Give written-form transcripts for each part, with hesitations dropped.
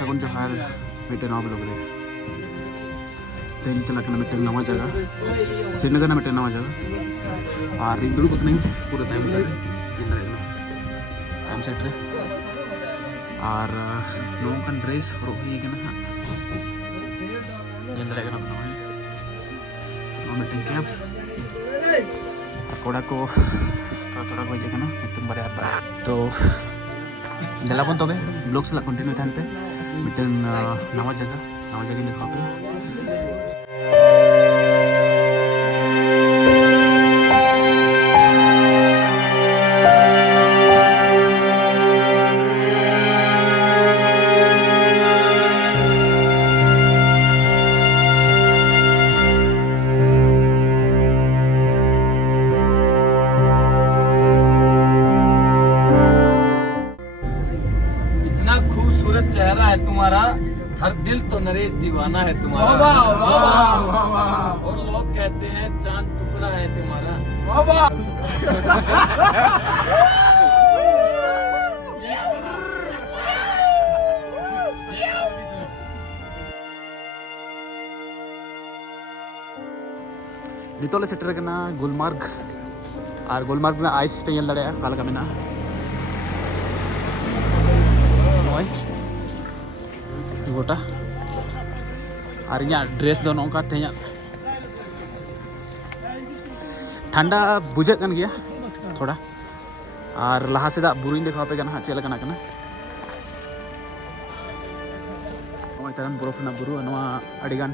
सगुन जोहार मिट्टे नवा ब्लॉग रे तेल चला करना मिट्टे नवा जगह श्रीनगर ना मिट्टे नवा जगह और दुड़ुब कनी पूरा टाइम रे टाइम सेट रे और नोंकन ड्रेस हरु हुई कना ये दरे कना नॉय मिट्टे कैप कोड़ा को थोड़ा को कना मिट्टे बारे तो जला बन तबे ब्लॉग सला कंटिन्यू थान पे मिट्टे नवा जगह देखा पे चेहरा है तुम्हारा, हर दिल तो नरेश दीवाना है तुम्हारा। वाह वाह वाह वाह। और लोग कहते हैं चांद टुकड़ा है तुम्हारा। वाह वाह। नितोले सेटर कना गुलमार्ग और गुलमार्ग में आइस पे ये लड़े काल का मिना गोटा और इन ड्रेस दो नौका थे ठंडा बुझे कन गया थोड़ा और लहा से दा बुरुई देखा पे गना चेला कना कना ओय तरन बुरोफना बुरु नवा अडिगान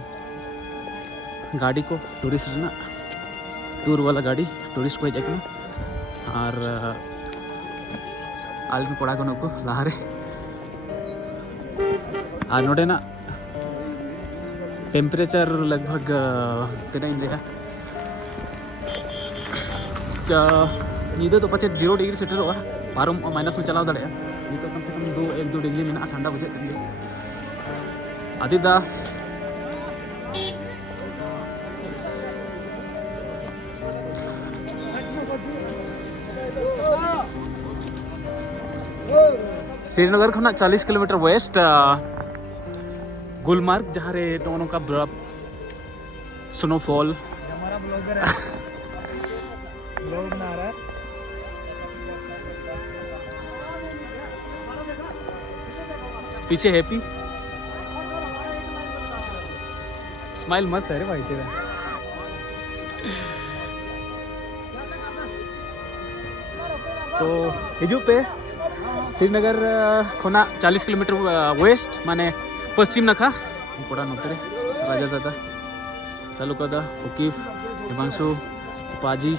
गाड़ी को टूरिस्ट ना टूर वाला गाड़ी टूरिस्ट को हेजकना और आलमी कोड़ा को नको लहारे और नोडे ना टेम्परेचर लगभग तीना इंदेगा नीदे तो पचे 0 डिग्री सेटर होगा पारो माइनस में चलाव दड़े ये तो कम से कम 1-2 डिग्री में ठंडा बुझे आदिदा श्रीनगर खुना 40 किलोमीटर वेस्ट गुलमार्ग जहाँ रे दोनों का बर्फ स्नोफॉल हमारा ब्लॉगर है ब्लॉग बना रहा है पीछे हैप्पी स्माइल मस्त है रे भाई तेरा तो हिजू पे श्रीनगर खोना 40 किलोमीटर वेस्ट माने पश्चिम नखा कोड़ा नोतरे राजा दादा चालू कदा हुकीफ हिमांशु पाजी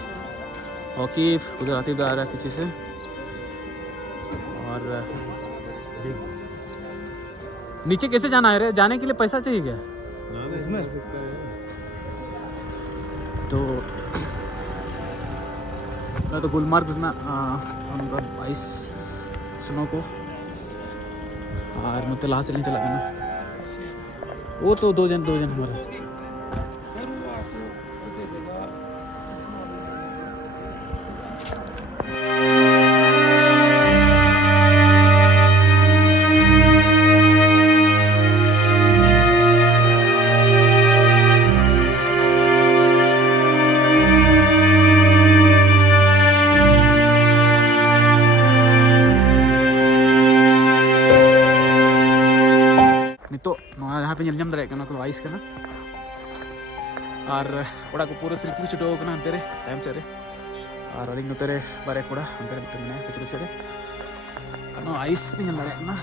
हुकीफ उधर आती आ रहा है पीछे से और नीचे कैसे जाना है रे जाने के लिए पैसा चाहिए क्या इसमें तो मैं तो गुलमार्ग ना उनका 22 स्नो को और मतलब लास्ट नहीं चला ना वो तो दो जन हमारे यहाँ पे जम दरे आइस करना और कोड़ा को पूरा सिल्क भी छुटो करना अंतरे टाइम से और अड़ी नोतरे बारे कोड़ा अंतरे मिट्टे में पिछले से आइस भी जम दरे ना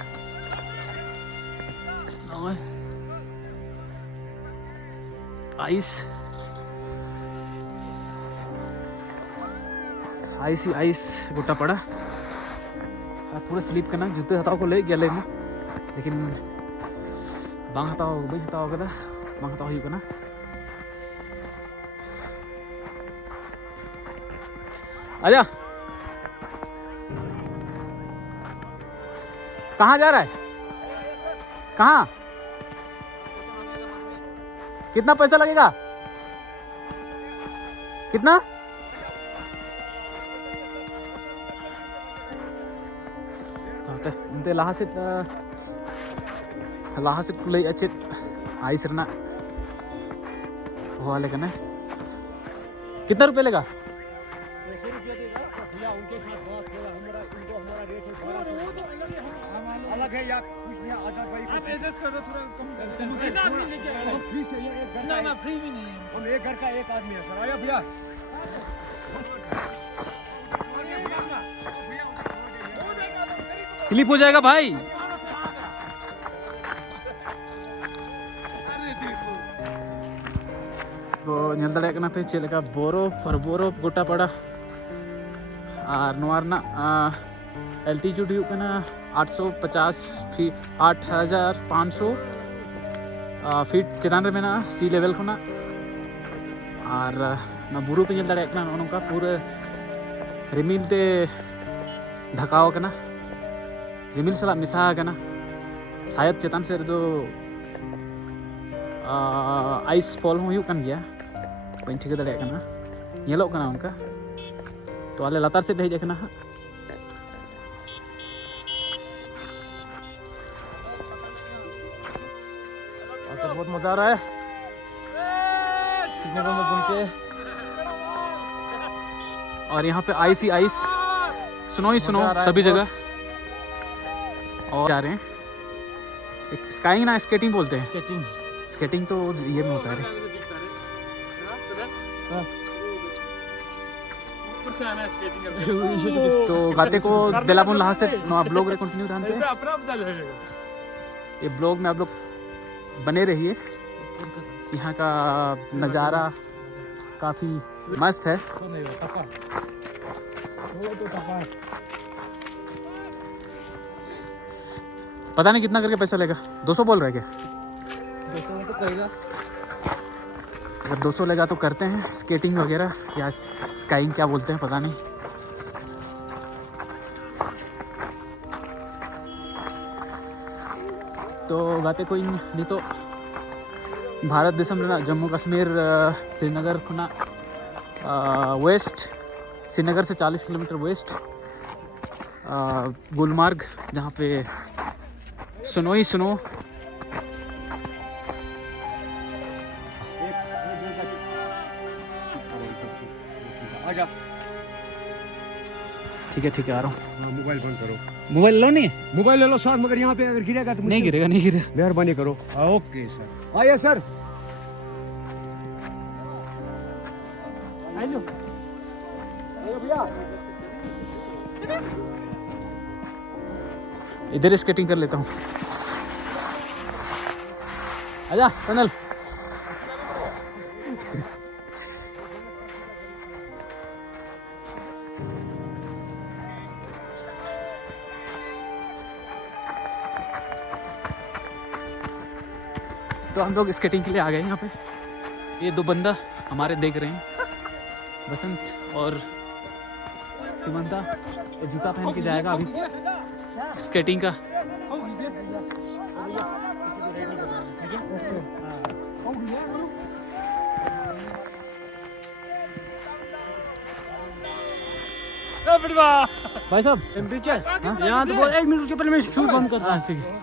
आइस आइस ही आइस गोटा पड़ा पूरा स्लीप करना जूते हताओ को ले गया लेना लेकिन बांग हताओ बई हताओ कदा बांग हताओ हुई कना आजा कहाँ जा रहा है कहाँ कितना पैसा लगेगा कितना लाहा से लाहा से कुल अच्छे आइस रना वो लेकिन कितना रुपये लेगा? अलग है या कुछ नहीं, आजाद भाई आप एडजस्ट कर दो थोड़ा कम। कितना आदमी लेके आए हो? फ्री से ये एक घर का, ना फ्री भी नहीं है, हम एक घर का एक आदमी है सर। आया भैया स्लिप हो जाएगा भाई। तो ñel dare kana pe chele ka boro gota pada ar noar na altitude hu kana 850 feet 8500 feet chetan re mena sea level khona ar na buru pe ñel dare kana nonka pura rimil te ढकाव kana rimil sala misa kana शायद chetan se do ice fall हो kan gya bain thik dare kana nyelok kana onka तो आले लातार से हज akana और सब बहुत मजा आ रहा है श्रीनगर में घूम के। और यहाँ पे आइस ही आइस, स्नो ही स्नो सभी जगह। और जा रहे हैं स्काइंग ना स्केटिंग बोलते हैं। स्केटिंग तो ये में होता है। तो गाते को दिलापुन लहा से नो ब्लॉग रे कंटिन्यू रहते हैं। ये ब्लॉग में आप लोग बने रहिए। यहाँ का नज़ारा काफ़ी मस्त है। पता नहीं कितना करके पैसा लेगा। 200 बोल रहा है क्या? 200 में तो कहेगा। अगर 200 लेगा तो करते हैं स्केटिंग वगैरह या स्काइंग क्या बोलते हैं पता नहीं। तो गाते कोई नहीं तो भारत देश में जम्मू कश्मीर श्रीनगर खुना वेस्ट, श्रीनगर से 40 किलोमीटर वेस्ट गुलमर्ग, जहाँ पे स्नो ही स्नो। ठीक है आ रहा हूँ। मोबाइल बंद करो। मोबाइल लो नहीं, मोबाइल ले लो साथ, मगर यहाँ पे अगर गिरेगा तो नहीं गिरेगा नहीं गिरेगा। मेहरबानी करो। ओके सर, आइए सर। आइए भैया, इधर स्केटिंग कर लेता हूँ। आजा टनल। तो हम लोग स्केटिंग के लिए आ गए यहाँ पे। ये दो बंदा हमारे देख रहे हैं, बसंत और सुमंता। ये जूता पहन के जाएगा अभी स्केटिंग का। भाई साहब टेम्परेचर यहाँ तो 1 मिनट के पहले मैं शूज बंद करता हूँ। ठीक है।